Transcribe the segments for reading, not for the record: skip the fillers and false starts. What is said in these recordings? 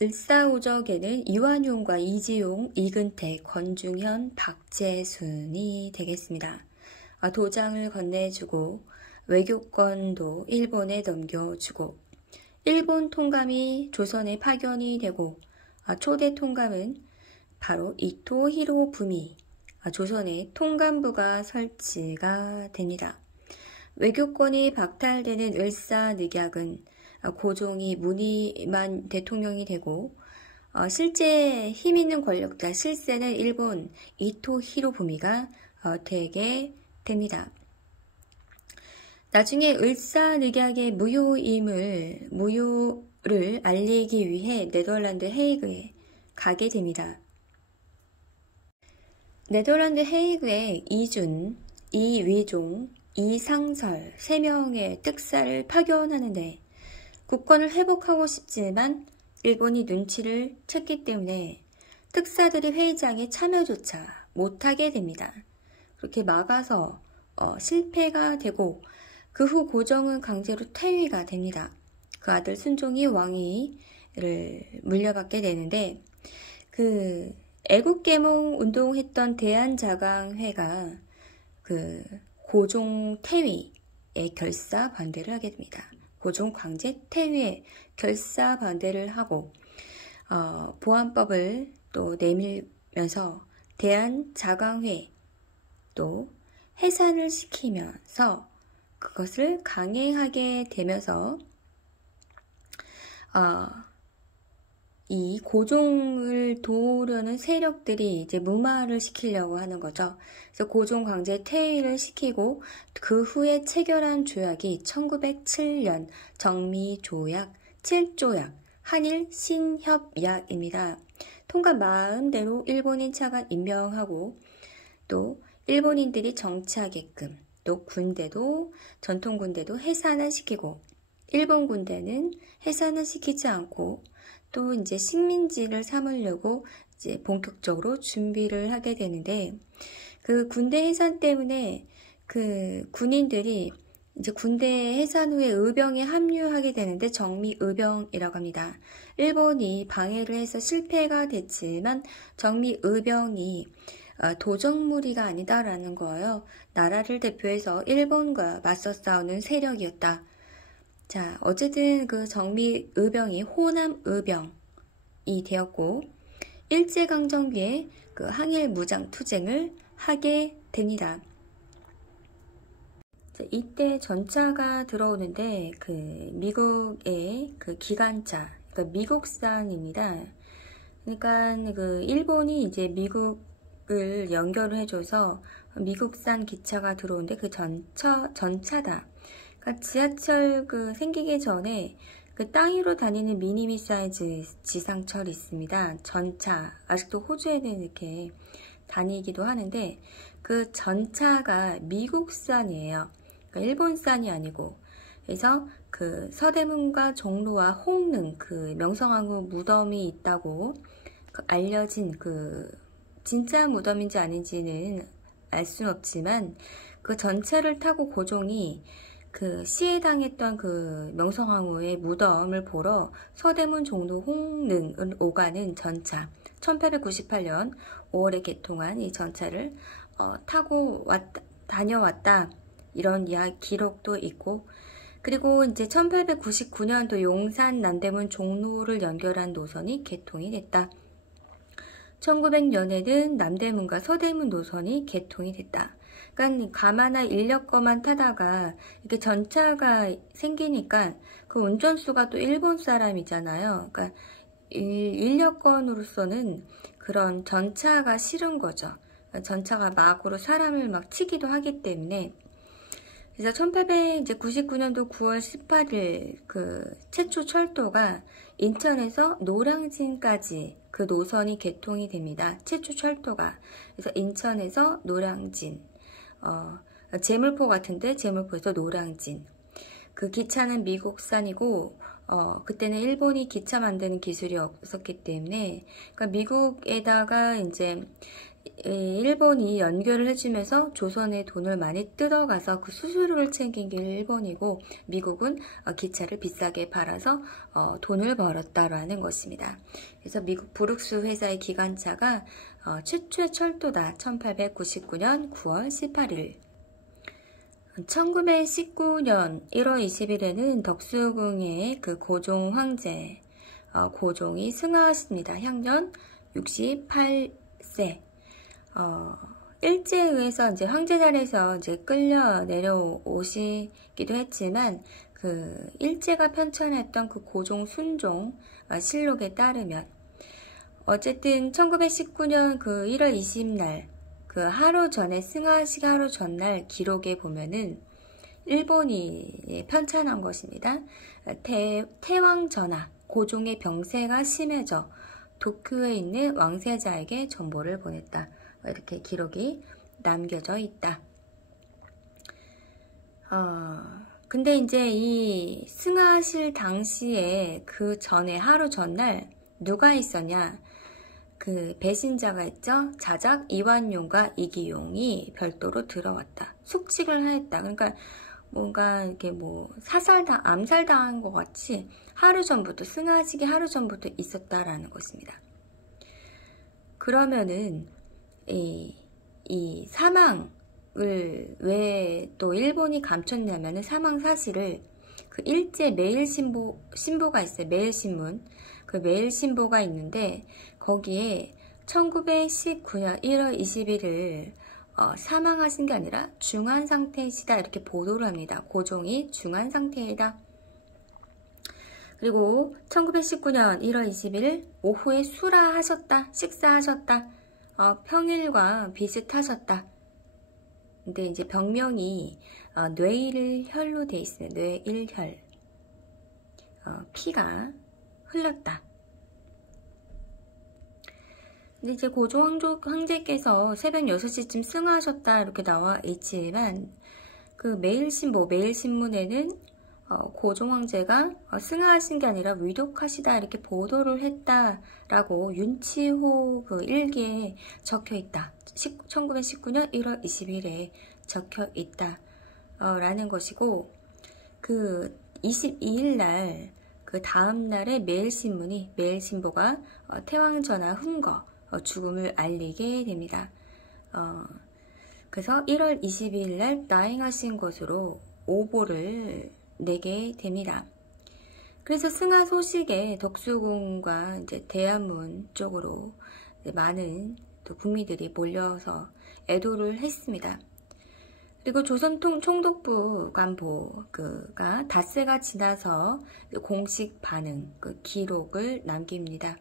을사오적에는 이완용과 이지용, 이근택, 권중현, 박재순이 되겠습니다. 도장을 건네주고 외교권도 일본에 넘겨주고 일본 통감이 조선에 파견이 되고 초대 통감은 바로 이토 히로부미 조선의 통감부가 설치가 됩니다. 외교권이 박탈되는 을사늑약은 고종이 문희만 대통령이 되고 실제 힘있는 권력자 실세는 일본 이토 히로부미가 되게 됩니다. 나중에 을사늑약의 무효를 알리기 위해 네덜란드 헤이그에 가게 됩니다. 네덜란드 헤이그에 이준, 이위종, 이상설 3명의 특사를 파견하는데 국권을 회복하고 싶지만 일본이 눈치를 챘기 때문에 특사들이 회의장에 참여조차 못하게 됩니다. 그렇게 막아서 실패가 되고 그 후 고종은 강제로 퇴위가 됩니다. 그 아들 순종이 왕위를 물려받게 되는데 그 애국계몽 운동했던 대한자강회가 그 고종 퇴위에 결사 반대를 하게 됩니다. 고종 강제 퇴위에 결사 반대를 하고 보안법을 또 내밀면서 대한자강회 또 해산을 시키면서 그것을 강행하게 되면서 이 고종을 도우려는 세력들이 이제 무마를 시키려고 하는 거죠. 그래서 고종 강제 퇴위를 시키고 그 후에 체결한 조약이 1907년 정미조약, 7조약, 한일 신협약입니다. 통감 마음대로 일본인 차관 임명하고 또 일본인들이 정치하게끔 또 군대도 전통 군대도 해산을 시키고 일본 군대는 해산을 시키지 않고 또 이제 식민지를 삼으려고 이제 본격적으로 준비를 하게 되는데 그 군대 해산 때문에 그 군인들이 이제 군대 해산 후에 의병에 합류하게 되는데 정미의병이라고 합니다. 일본이 방해를 해서 실패가 됐지만 정미의병이 도적무리가 아니다라는 거예요. 나라를 대표해서 일본과 맞서 싸우는 세력이었다. 자, 어쨌든 그 정미의병이 호남의병이 되었고 일제강점기에 그 항일 무장투쟁을 하게 됩니다. 자, 이때 전차가 들어오는데 그 미국의 그 기관차, 그러니까 미국산입니다. 그러니까 그 일본이 이제 미국을 연결을 해줘서 미국산 기차가 들어오는데 그 전차다. 그러니까 지하철 그 생기기 전에 그 땅 위로 다니는 미니미 사이즈 지상철이 있습니다. 전차. 아직도 호주에는 이렇게 다니기도 하는데 그 전차가 미국산이에요. 그러니까 일본산이 아니고. 그래서 그 서대문과 종로와 홍릉 그 명성황후 무덤이 있다고 알려진 그 진짜 무덤인지 아닌지는 알 수는 없지만 그 전차를 타고 고종이 그 시해당했던 그 명성황후의 무덤을 보러 서대문, 종로, 홍릉을 오가는 전차 1898년 5월에 개통한 이 전차를 타고 다녀왔다 이런 기록도 있고 그리고 이제 1899년도 용산, 남대문, 종로를 연결한 노선이 개통이 됐다. 1900년에는 남대문과 서대문 노선이 개통이 됐다. 그러니까 가마나 인력거만 타다가 이렇게 전차가 생기니까 그 운전수가 또 일본 사람이잖아요. 그러니까 인력거로서는 그런 전차가 싫은 거죠. 그러니까 전차가 막으로 사람을 막 치기도 하기 때문에 그래서 1899년도 9월 18일 그 최초 철도가 인천에서 노량진까지 그 노선이 개통이 됩니다. 최초 철도가. 그래서 인천에서 노량진, 제물포 같은데 제물포에서 노량진. 그 기차는 미국산이고 그때는 일본이 기차 만드는 기술이 없었기 때문에 그러니까 미국에다가 이제 일본이 연결을 해주면서 조선의 돈을 많이 뜯어가서 그 수수료를 챙긴 게 일본이고, 미국은 기차를 비싸게 팔아서 돈을 벌었다라는 것입니다. 그래서 미국 브룩스 회사의 기관차가 최초의 철도다. 1899년 9월 18일. 1919년 1월 20일에는 덕수궁의 그 고종 황제, 고종이 승하하십니다. 향년 68세. 일제에 의해서 이제 황제 자리에서 이제 끌려 내려오시기도 했지만, 그 일제가 편찬했던 그 고종 순종 실록에 따르면, 어쨌든 1919년 그 1월 20날, 그 하루 전에 승하식 하루 전날 기록에 보면은 일본이 편찬한 것입니다. 태왕 전하, 고종의 병세가 심해져 도쿄에 있는 왕세자에게 정보를 보냈다. 이렇게 기록이 남겨져 있다. 근데 이제 이 승하실 당시에 그 전에 하루 전날 누가 있었냐? 그 배신자가 있죠. 자작 이완용과 이기용이 별도로 들어왔다. 숙직을 하였다. 그러니까 뭔가 이렇게 뭐 암살당한 것 같이 하루 전부터, 승하식이 하루 전부터 있었다라는 것입니다. 그러면은 이 사망을 왜 또 일본이 감췄냐면은 사망 사실을 그 일제 매일신보가 있어요. 매일신문. 그 매일신보가 있는데 거기에 1919년 1월 21일 사망하신 게 아니라 중환 상태이시다 이렇게 보도를 합니다. 고종이 중환 상태이다. 그리고 1919년 1월 21일 오후에 술하하셨다, 식사하셨다, 평일과 비슷하셨다. 근데 이제 병명이 뇌일혈로 돼 있어요. 뇌일혈. 피가 흘렀다. 근데 이제 고종 황제께서 새벽 6시쯤 승하하셨다 이렇게 나와 있지만 그 매일신문에는 고종 황제가 승하하신 게 아니라 위독하시다 이렇게 보도를 했다라고 윤치호 그 일기에 적혀 있다. 1919년 1월 20일에 적혀 있다 라는 것이고, 그 22일 날 그 다음 날에 매일신보가 태왕전하 훈거 죽음을 알리게 됩니다. 그래서 1월 22일 날 나행하신 것으로 오보를 내게 됩니다. 그래서 승하 소식에 덕수궁과 이제 대암문 쪽으로 많은 또 국민들이 몰려서 애도를 했습니다. 그리고 조선 총독부 간부가 닷새가 지나서 공식 반응, 그 기록을 남깁니다.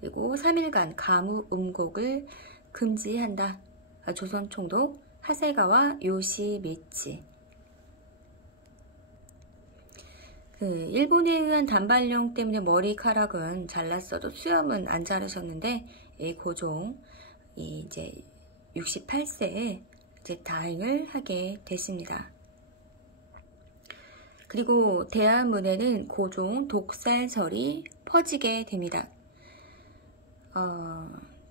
그리고 3일간 가무 음곡을 금지한다. 조선 총독 하세가와 요시미치. 일본에 의한 단발령 때문에 머리카락은 잘랐어도 수염은 안 자르셨는데, 이 고종이 이제 68세에 이제 다행을 하게 됐습니다. 그리고 대한문에는 고종 독살설이 퍼지게 됩니다.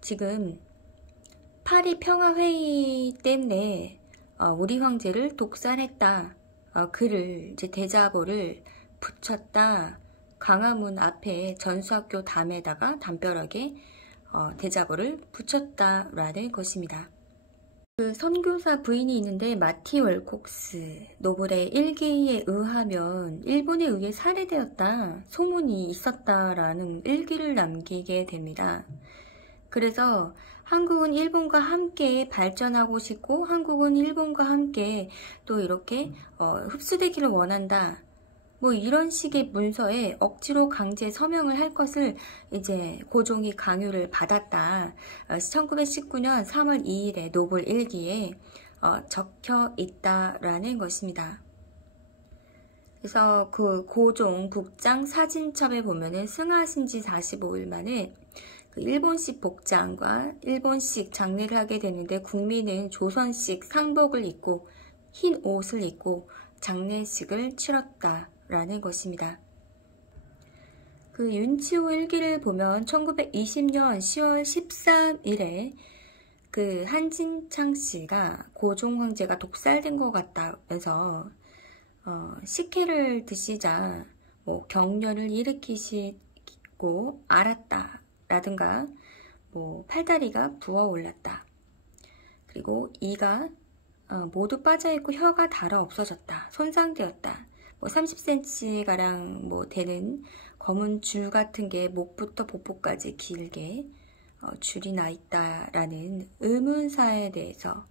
지금 파리 평화회의 때문에 우리 황제를 독살했다. 글을 이제 대자보를 붙였다. 광화문 앞에 전수학교 담에다가 담벼락에 대자보를 붙였다라는 것입니다. 그 선교사 부인이 있는데 마티 월콕스 노블의 일기에 의하면 일본에 의해 살해되었다 소문이 있었다라는 일기를 남기게 됩니다. 그래서 한국은 일본과 함께 발전하고 싶고 한국은 일본과 함께 또 이렇게 흡수되기를 원한다. 뭐 이런 식의 문서에 억지로 강제 서명을 할 것을 이제 고종이 강요를 받았다. 1919년 3월 2일에 노블 일기에 적혀 있다라는 것입니다. 그래서 그 고종 국장 사진첩에 보면은 승하하신 지 45일 만에 그 일본식 복장과 일본식 장례를 하게 되는데 국민은 조선식 상복을 입고 흰 옷을 입고 장례식을 치렀다. 라는 것입니다. 그 윤치호 일기를 보면 1920년 10월 13일에 그 한진창 씨가 고종 황제가 독살된 것 같다면서 식혜를 드시자 뭐 격려를 일으키시고 알았다 라든가 뭐 팔다리가 부어올랐다. 그리고 이가 모두 빠져있고 혀가 닳아 없어졌다. 손상되었다. 뭐 30cm가량 뭐 되는 검은 줄 같은 게 목부터 복부까지 길게 줄이 나 있다라는 의문사에 대해서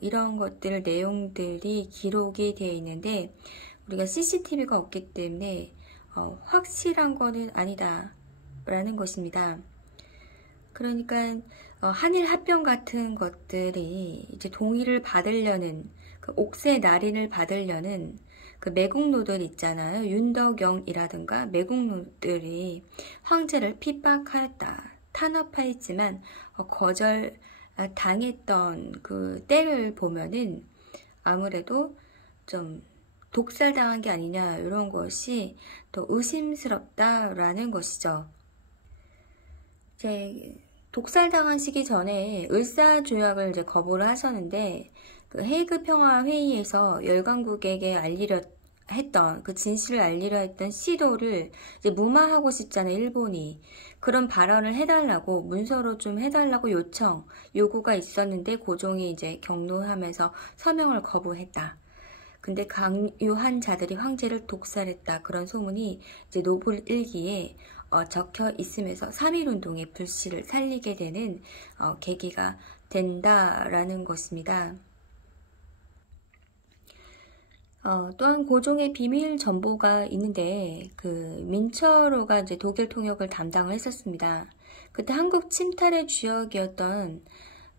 이런 것들 내용들이 기록이 되어 있는데 우리가 CCTV가 없기 때문에 확실한 거는 아니다 라는 것입니다. 그러니까 한일 합병 같은 것들이 이제 동의를 받으려는 그 옥새 날인을 받으려는 그 매국노들 있잖아요. 윤덕영이라든가 매국노들이 황제를 핍박하였다. 탄압하였지만 거절 당했던 그 때를 보면은 아무래도 좀 독살당한 게 아니냐 이런 것이 더 의심스럽다라는 것이죠. 이제 독살당하시기 전에 을사조약을 이제 거부를 하셨는데 그 헤이그 평화 회의에서 열강국에게 알리려 했던 그 진실을 알리려 했던 시도를 이제 무마하고 싶잖아요. 일본이 그런 발언을 해달라고 문서로 좀 해달라고 요구가 있었는데 고종이 이제 경로하면서 서명을 거부했다. 근데 강요한 자들이 황제를 독살했다. 그런 소문이 이제 노블 일기에 적혀 있으면서 3.1운동의 불씨를 살리게 되는 계기가 된다라는 것입니다. 또한 고종의 비밀 정보가 있는데 그 민철호가 이제 독일 통역을 담당을 했었습니다. 그때 한국 침탈의 주역이었던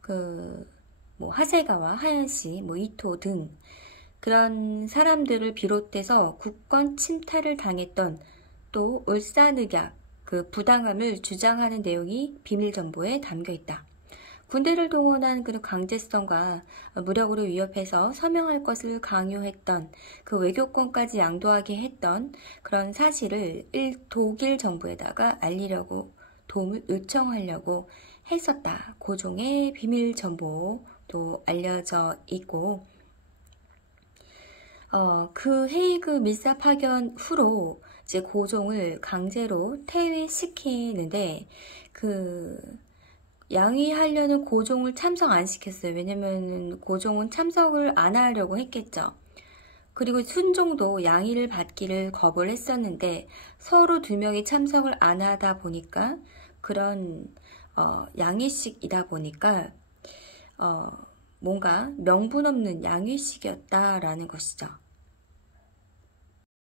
그 뭐 하세가와 하야시, 뭐 이토 등 그런 사람들을 비롯해서 국권 침탈을 당했던 또 을사늑약 그 부당함을 주장하는 내용이 비밀 정보에 담겨 있다. 군대를 동원한 그 강제성과 무력으로 위협해서 서명할 것을 강요했던 그 외교권까지 양도하게 했던 그런 사실을 독일 정부에다가 알리려고 도움을 요청하려고 했었다. 고종의 비밀 정보도 알려져 있고 그 헤이그 밀사 파견 후로 이제 고종을 강제로 퇴위시키는데 그 양위하려는 고종을 참석 안 시켰어요. 왜냐면 고종은 참석을 안 하려고 했겠죠. 그리고 순종도 양위를 받기를 거부를 했었는데 서로 두 명이 참석을 안 하다 보니까 그런 양위식이다 보니까 뭔가 명분 없는 양위식이었다라는 것이죠.